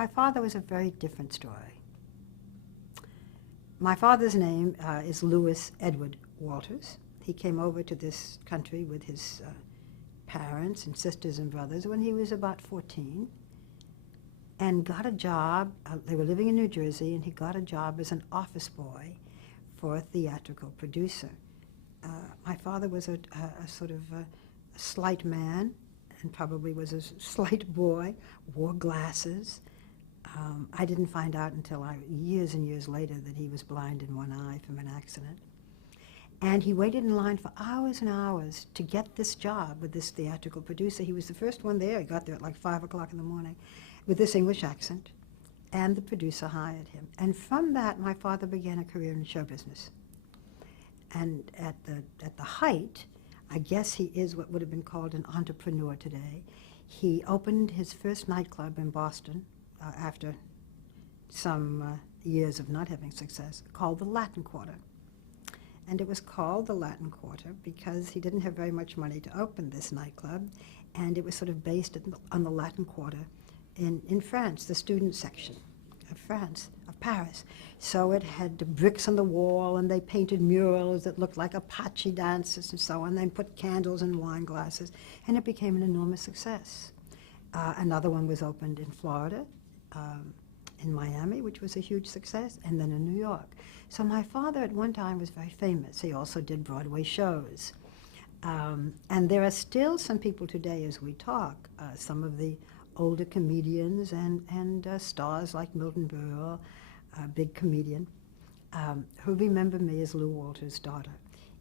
My father was a very different story. My father's name is Louis Edward Walters. He came over to this country with his parents and sisters and brothers when he was about 14 and got a job. They were living in New Jersey, and he got a job as an office boy for a theatrical producer. My father was a sort of a slight man, and probably was a slight boy, wore glasses. I didn't find out until years and years later that he was blind in one eye from an accident. And he waited in line for hours and hours to get this job with this theatrical producer. He was the first one there. He got there at like 5 o'clock in the morning with this English accent, and the producer hired him. And from that, my father began a career in show business. And at the height, I guess he is what would have been called an entrepreneur today. He opened his first nightclub in Boston after some years of not having success, called the Latin Quarter. And it was called the Latin Quarter because he didn't have very much money to open this nightclub, and it was sort of based on the Latin Quarter in France, the student section of France, of Paris. So it had the bricks on the wall, and they painted murals that looked like Apache dances and so on. They put candles in wine glasses, and it became an enormous success. Another one was opened in Florida, in Miami, which was a huge success, and then in New York. So my father at one time was very famous. He also did Broadway shows. And there are still some people today as we talk, some of the older comedians and stars like Milton Berle, a big comedian, who remember me as Lou Walters' daughter.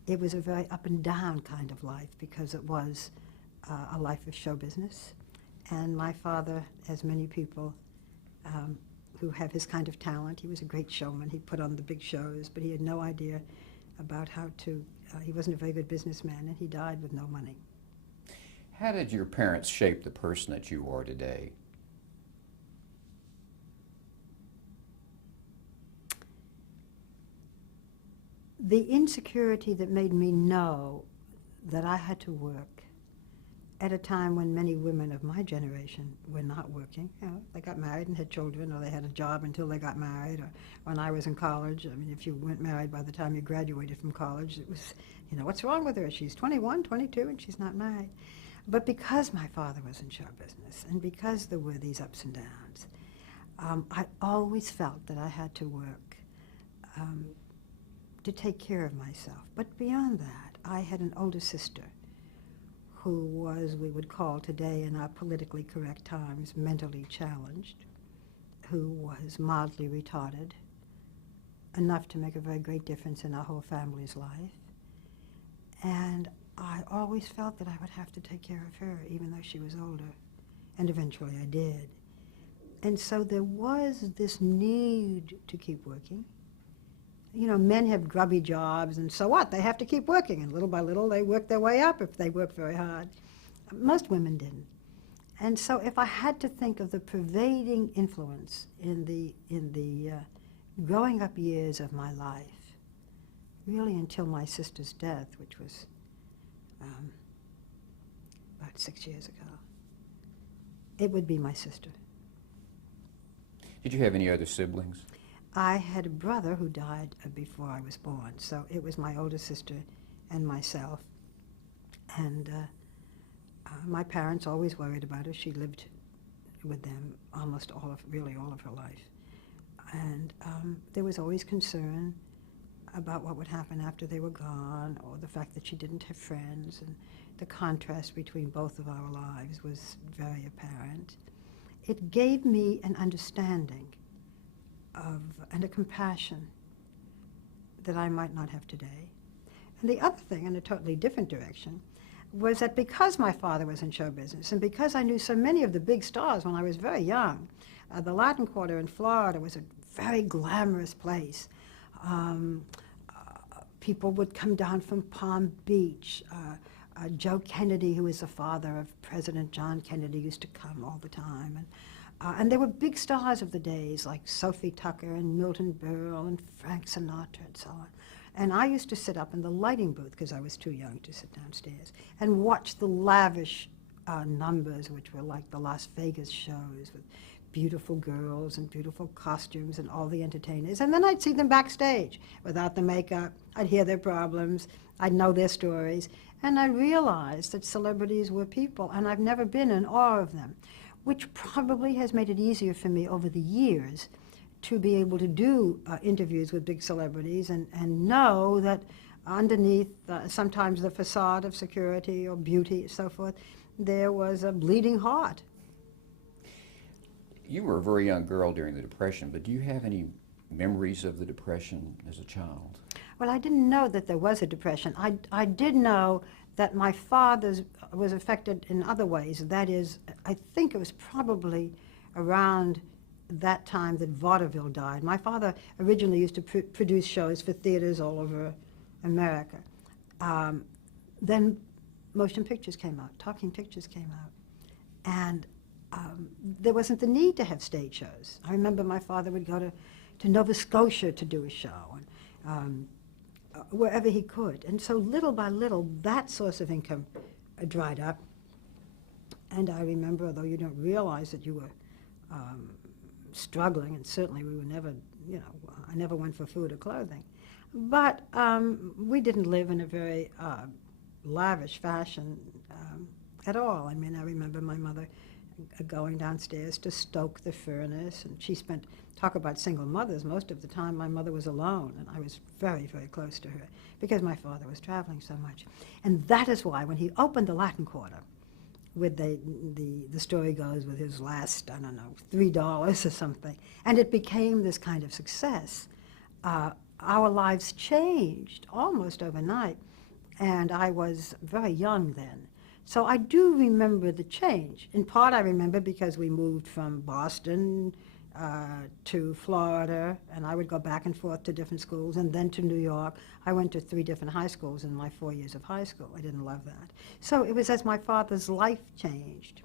It was a very up and down kind of life because it was a life of show business. And my father, as many people who have his kind of talent, he was a great showman. He put on the big shows, but he had no idea about how to, he wasn't a very good businessman, and he died with no money. How did your parents shape the person that you are today? The insecurity that made me know that I had to work at a time when many women of my generation were not working. You know, they got married and had children, or they had a job until they got married, or when I was in college, I mean, if you weren't married by the time you graduated from college, it was, you know, what's wrong with her? She's 21, 22, and she's not married. But because my father was in show business, and because there were these ups and downs, I always felt that I had to work to take care of myself. But beyond that, I had an older sister who was, we would call today in our politically correct times, mentally challenged, who was mildly retarded, enough to make a very great difference in our whole family's life. And I always felt that I would have to take care of her, even though she was older. And eventually I did. And so there was this need to keep working. You know, men have grubby jobs, and so what? They have to keep working, and little by little they work their way up if they work very hard. Most women didn't. And so if I had to think of the pervading influence in the growing up years of my life, really until my sister's death, which was about 6 years ago, it would be my sister. Did you have any other siblings? I had a brother who died before I was born, so it was my older sister and myself. And my parents always worried about her. She lived with them almost really all of her life. And there was always concern about what would happen after they were gone, or the fact that she didn't have friends, and the contrast between both of our lives was very apparent. It gave me an understanding and a compassion that I might not have today. And the other thing, in a totally different direction, was that because my father was in show business, and because I knew so many of the big stars when I was very young, the Latin Quarter in Florida was a very glamorous place. People would come down from Palm Beach. Joe Kennedy, who was the father of President John Kennedy, used to come all the time. And there were big stars of the days, like Sophie Tucker and Milton Berle and Frank Sinatra and so on. And I used to sit up in the lighting booth, because I was too young to sit downstairs, and watch the lavish numbers, which were like the Las Vegas shows, with beautiful girls and beautiful costumes and all the entertainers. And then I'd see them backstage without the makeup. I'd hear their problems. I'd know their stories. And I realized that celebrities were people, and I've never been in awe of them, which probably has made it easier for me over the years to be able to do interviews with big celebrities and know that underneath sometimes the facade of security or beauty and so forth, there was a bleeding heart. You were a very young girl during the Depression, but do you have any memories of the Depression as a child? Well, I didn't know that there was a depression. I did know that my father was affected in other ways. That is, I think it was probably around that time that vaudeville died. My father originally used to produce shows for theaters all over America. Then motion pictures came out, talking pictures came out. And there wasn't the need to have stage shows. I remember my father would go to Nova Scotia to do a show, and wherever he could. And so little by little, that source of income dried up. And I remember, although you don't realize that you were struggling, and certainly we were never, I never went for food or clothing. But we didn't live in a very lavish fashion at all. I mean, I remember my mother going downstairs to stoke the furnace, and she spent, talk about single mothers, most of the time my mother was alone, and I was very, very close to her because my father was traveling so much. And that is why when he opened the Latin Quarter, with the story goes with his last, I don't know, $3 or something, and it became this kind of success, our lives changed almost overnight, and I was very young then. So I do remember the change. In part I remember because we moved from Boston to Florida, and I would go back and forth to different schools, and then to New York. I went to 3 different high schools in my 4 years of high school. I didn't love that. So it was as my father's life changed.